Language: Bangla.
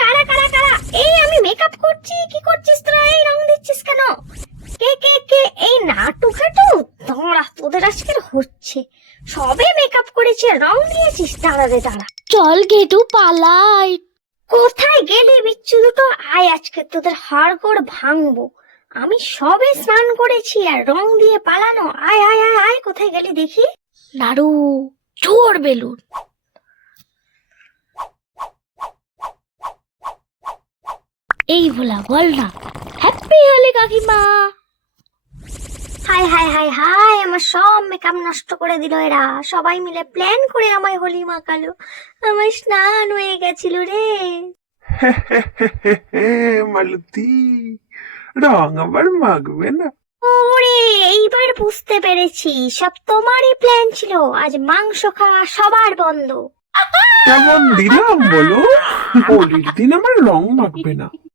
কারা কারা কারা, এই আমি মেকআপ করছি, কি করছিস তোরা? এই রং দিচ্ছিস কেন? কে কে কে? এই নাটু খাটু, দাঁড়া, তোদের আজকের হচ্ছে। সবে মেকআপ করেছি, রং দিয়েছিস? দাঁড়া রে দাঁড়া। চল গেটু পালাই। কোথায় গেলি বিচ্ছু দুটো? আয়, আজকে তোদের হাড়গোড় ভাঙবো। আমি সবে স্নান করেছি আর রং দিয়ে পালানো? আয় আয় আয় আয়, কোথায় গেলি দেখি? নাড়ু জোর বেলুন। এই ভোলা বল না, হ্যাপি হোলি কাকিমা। হাই হাই হাই হাই, আমার সব মেকআপ নষ্ট করে দিল এরা। সবাই মিলে প্ল্যান করে আমায় হোলি মাখালো। আমার স্নান হয়ে গেছিল রে। মালতী, রং আবার মাখবে না? ওরে, এইবার বুঝতে পেরেছি, সব তোমারই প্ল্যান ছিল। আজ মাংস খাওয়া সবার বন্ধ। কেমন দিলাম বলো? হোলির দিন আমার রং মাখবে না।